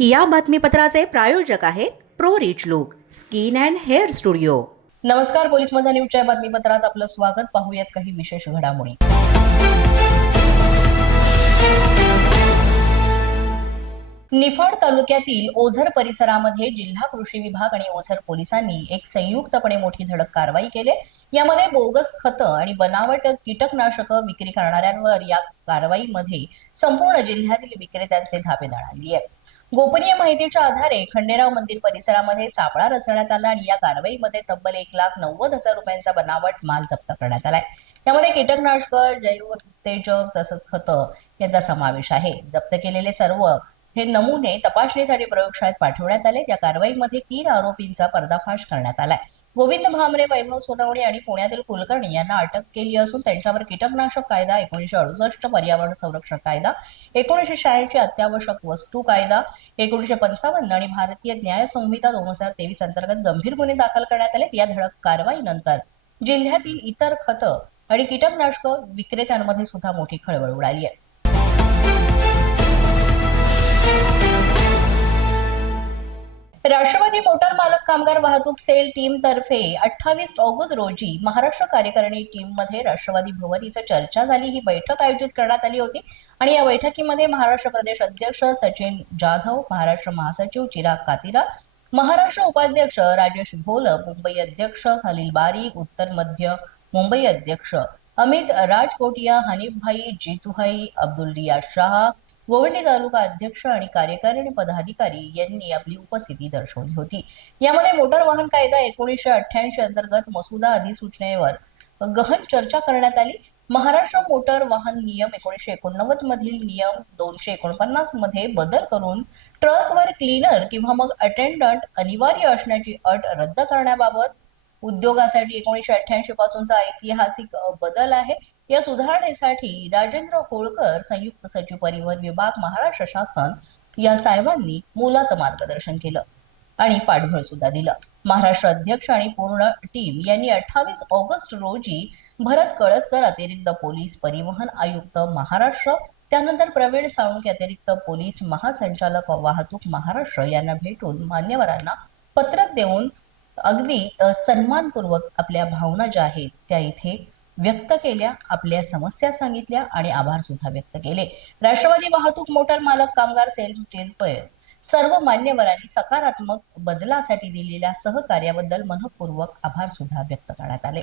या बातमीपत्राचे प्रायोजक आहेत pro rich look skin and hair studio. नमस्कार पोलीस माझा न्यूजच्या बातमीपत्रात आपलं स्वागत. पाहूयात काही विशेष घडामोडी. निफाड तालुक्यातील ओझर परिसरामध्ये जिल्हा कृषी विभाग आणि ओझर पोलिसांनी एक संयुक्तपणे मोठी धडक कारवाई केली. यामध्ये बोगस खतं आणि बनावट कीटकनाशकं विक्री करणाऱ्यांवर या कारवाईमध्ये संपूर्ण जिल्ह्यातील विक्रेत्यांचे धाबे दळाली आहे गोपनीय माहितीच्या आधारे खंडेराव मंदिर परिसरामध्ये सापळा रचण्यात आला आणि या कारवाईमध्ये तब्बल एक लाख नव्वद हजार रुपयांचा बनावट माल जप्त करण्यात आलाय. त्यामध्ये कीटकनाशक जैव उत्तेजक तसंच खतं यांचा समावेश आहे. जप्त केलेले सर्व हे नमुने तपासणीसाठी प्रयोगशाळेत पाठवण्यात आले या कारवाईमध्ये तीन आरोपींचा पर्दाफाश करण्यात आलाय. गोविंद भामरे वैभव सोनवणे आणि पुण्यातील कुलकर्णी यांना अटक केली असून त्यांच्यावर कीटकनाशक कायदा एकोणीशे अडुसष्ट पर्यावरण संरक्षण कायदा एकोणीशे शहाऐंशी अत्यावश्यक वस्तू कायदा एकोणीशे पंचावन्न आणि भारतीय न्याय संहिता दोन हजार तेवीस अंतर्गत गंभीर गुन्हे दाखल करण्यात आले या धडक कारवाईनंतर जिल्ह्यातील इतर खतं आणि कीटकनाशक विक्रेत्यांमध्ये सुद्धा मोठी खळबळ उडाली आहे. राष्ट्रवादी मोटार मालक कामगार वाहतूक सेल टीम तर्फे अठ्ठावीस ऑगस्ट रोजी महाराष्ट्र कार्यकारिणी टीममध्ये राष्ट्रवादी भवन इथं चर्चा झाली. ही बैठक आयोजित करण्यात आली होती. आणि या बैठकीमध्ये महाराष्ट्र प्रदेश अध्यक्ष सचिन जाधव महाराष्ट्र महासचिव चिराग कातिरा महाराष्ट्र उपाध्यक्ष राजेश भोल मुंबई अध्यक्ष खलील बारी उत्तर मध्य मुंबई अध्यक्ष अमित राजकोटिया हनीफभाई जितुभाई अब्दुल रिया शाह गोवंडी तालुका अध्यक्ष आणि कार्यकारिणी पदाधिकारी यांनी आपली उपस्थिती दर्शवली होती. यामध्ये मोटार वाहन कायदा एकोणीसशे अठ्ठ्याऐंशी अंतर्गत मसुदा अधिसूचनेवर गहन चर्चा करण्यात आली. महाराष्ट्र मोटार वाहन नियम एकोणीसशे एकोणनव्वद मधील नियम दोनशे एकोणपन्नासमध्ये बदल करून ट्रकवर क्लीनर किंवा मग अटेंडंट अनिवार्य असण्याची अट रद्द करण्याबाबत उद्योगासाठी एकोणीसशे अठ्ठ्याऐंशी पासूनचा ऐतिहासिक बदल आहे. या सुधारणेसाठी राजेंद्र होळकर संयुक्त सचिव परिवहन विभाग महाराष्ट्र शासन या साहेबांनी मोलाचं मार्गदर्शन केलं आणि पाठबळ सुद्धा दिलं. महाराष्ट्र अध्यक्ष आणि पूर्ण टीम यांनी अठ्ठावीस ऑगस्ट रोजी भरत कळसकर अतिरिक्त पोलीस परिवहन आयुक्त महाराष्ट्र त्यानंतर प्रवीण साळुंके अतिरिक्त पोलीस महासंचालक वाहतूक महाराष्ट्र यांना भेटून मान्यवरांना पत्रक देऊन अगदी सन्मानपूर्वक आपल्या भावना ज्या आहेत त्या इथे व्यक्त केल्या आपल्या समस्या सांगितल्या आणि आभार सुद्धा व्यक्त केले. राष्ट्रवादी वाहतूक मोटार मालक कामगार सेल सर्व मान्यवरांनी सकारात्मक बदलासाठी दिलेल्या सहकार्याबद्दल मनपूर्वक आभार सुद्धा व्यक्त करण्यात आले.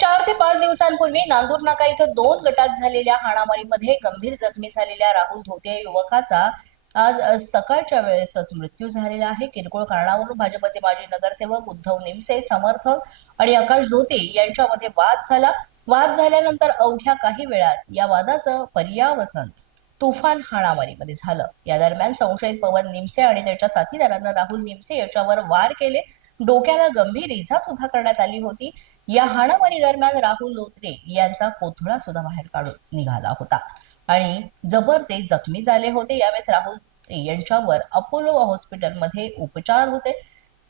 चार ते पाच दिवसांपूर्वी नांदूर नाका इथं दोन गटात झालेल्या हाणामारीमध्ये गंभीर जखमी झालेल्या राहुल धोते युवकाचा आज सकाळच्या वेळेसच मृत्यू झालेला आहे. किरकोळ कारणावरून भाजपचे माजी नगरसेवक उद्धव निमसे समर्थक आणि आकाश धोते यांच्यामध्ये वाद झाला. वाद झाल्यानंतर अवघ्या काही वेळात या वादाचं पर्यावसन तुफान हाणामारीमध्ये झालं. या दरम्यान संशयित पवन निमसे आणि त्याच्या साथीदारांना राहुल निमसे याच्यावर वार केले. डोक्याला गंभीर इजा सुद्धा करण्यात आली होती. या हाणामारी दरम्यान राहुल लोत्रे यांचा कोथळा सुद्धा बाहेर काढून निघाला होता. आणि जबर ते जखमी झाले होते. यावेळेस राहुल यांच्यावर अपोलो हॉस्पिटलमध्ये उपचार होते.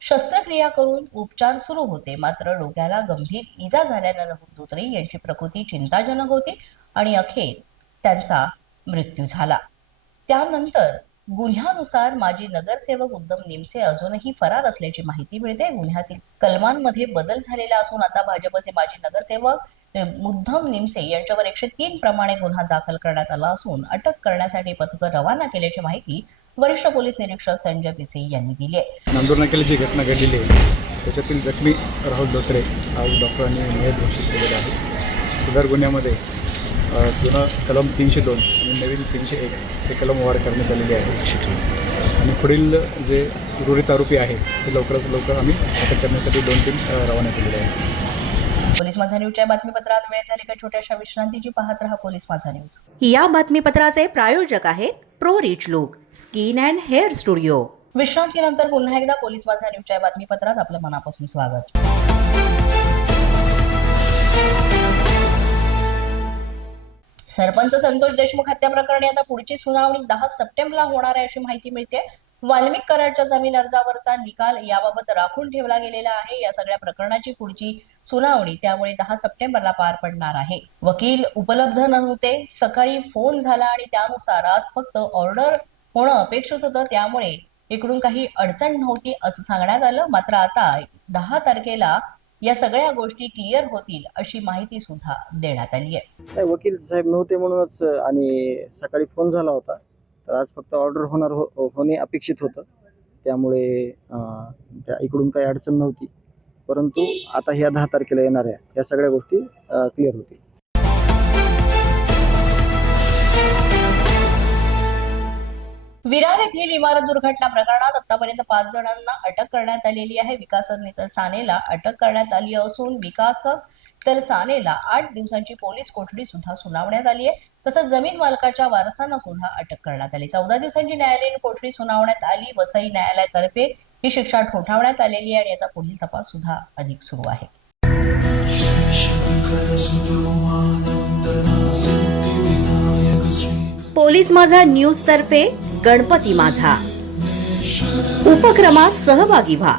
शस्त्रक्रिया करून उपचार सुरू होते. मात्र डोक्याला गंभीर इजा झाल्यानं राहुल धोत्रे यांची प्रकृती चिंताजनक होती आणि अखेर त्यांचा मृत्यू झाला. त्यानंतर गुन्ह्यानुसार माजी नगरसेवक उद्धव निमसे अजूनही फरार असल्याची माहिती मिळते. गुन्ह्यातील कलमांमध्ये बदल झालेला असून आता भाजपचे माजी नगरसेवक मुद्धम निमसे यांच्यावर एकशे तीन प्रमाणे गुन्हा दाखल करण्यात आला असून अटक करण्यासाठी पथकं रवाना केल्याची माहिती वरिष्ठ पोलीस निरीक्षक संजय पिसे यांनी दिली आहे. नांदूर जी घटना घडलेली आहे त्याच्यातील जखमी राहुल धोत्रे आज डॉक्टरांनी मयत घोषित केलेला आहे. सदर गुन्ह्यामध्ये जुनं कलम तीनशे दोन आणि नवीन तीनशे एक हे कलम वाढ करण्यात आलेले आहे. आणि पुढील जे उर्वरित आरोपी आहे ते लवकरात लवकर आम्ही अटक करण्यासाठी दोन तीन रवाना केलेले आहे. पोलीस माझा न्यूजच्या बातमीपत्रात वेळ झाली का छोट्याशा विश्रांतीची पाहत रहा पोलीस माझा न्यूज या बातमीपत्राचे प्रायोजक आहेत pro rich look skin and hair studio. विश्रांतीनंतर पुन्हा एकदा पोलीस माझा न्यूजच्या बातमीपत्रात आपलं मनापासून स्वागत. सरपंच संतोष देशमुख हत्या प्रकरणी आता पुढची सुनावणी दहा सप्टेंबरला होणार आहे अशी माहिती मिळते. वाल्मिक कराडच्या जमीन अर्जावरचा निकाल याबाबत राखून ठेवला गेलेला आहे. या सगळ्या प्रकरणाची पुढची सुनावणी त्यामुळे दहा सप्टेंबरला पार पडणार आहे. वकील उपलब्ध नव्हते. सकाळी फोन झाला आणि त्यानुसार आज फक्त ऑर्डर होणं अपेक्षित होतं. त्यामुळे इकडून काही अडचण नव्हती असं सांगण्यात आलं. मात्र आता दहा तारखेला या सगळ्या गोष्टी क्लिअर होतील अशी माहिती सुद्धा देण्यात आली आहे. वकील साहेब नव्हते म्हणूनच आणि सकाळी फोन झाला होता. तर आज फक्त ऑर्डर होणार हो होणे अपेक्षित होतं. त्यामुळे त्या इकडून काही अडचण नव्हती. परंतु आता ह्या दहा तारखेला येणाऱ्या या सगळ्या गोष्टी क्लिअर होतील. विरार येथील इमारत दुर्घटना प्रकरणात आतापर्यंत पाच जणांना अटक करण्यात आलेली आहे. विकासक नितल सानेला अटक करण्यात आली असून विकासक तर सानेला आठ दिवसांची पोलीस कोठडी सुद्धा सुनावण्यात आली आहे. तसंच जमीन मालकाच्या वारसांना सुद्धा अटक करण्यात आली. चौदा दिवसांची न्यायालयीन कोठडी सुनावण्यात आली. वसई न्यायालयातर्फे ही शिक्षा ठोठावण्यात आलेली आहे आणि याचा पुढील तपास सुद्धा अधिक सुरू आहे. पोलीस माझा न्यूज तर्फे गणपती माझा. उपक्रमात सहभागी व्हा.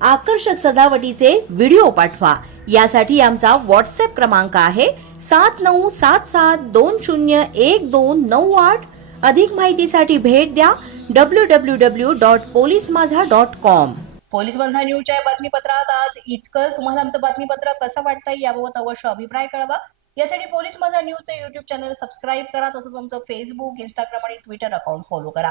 आकर्षक सजावटीचे व्हिडिओ पाठवा. यासाठी आमचा व्हॉट्सअप क्रमांक आहे सात नऊ सात सात दोन शून्य एक दोन नऊ आठ. अधिक माहितीसाठी भेट द्या W W W dot police Majha dot com police Majha न्यूजच्या बातमीपत्रात आज इतकंच. तुम्हाला आमचं बातमीपत्र कसं वाटतंय याबाबत अवश्य अभिप्राय कळवा. यासाठी पोलीस माझा न्यूजचं युट्यूब चॅनल सबस्क्राईब करा तसंच आमचं फेसबुक इंस्टाग्राम आणि ट्विटर अकाउंट फॉलो करा.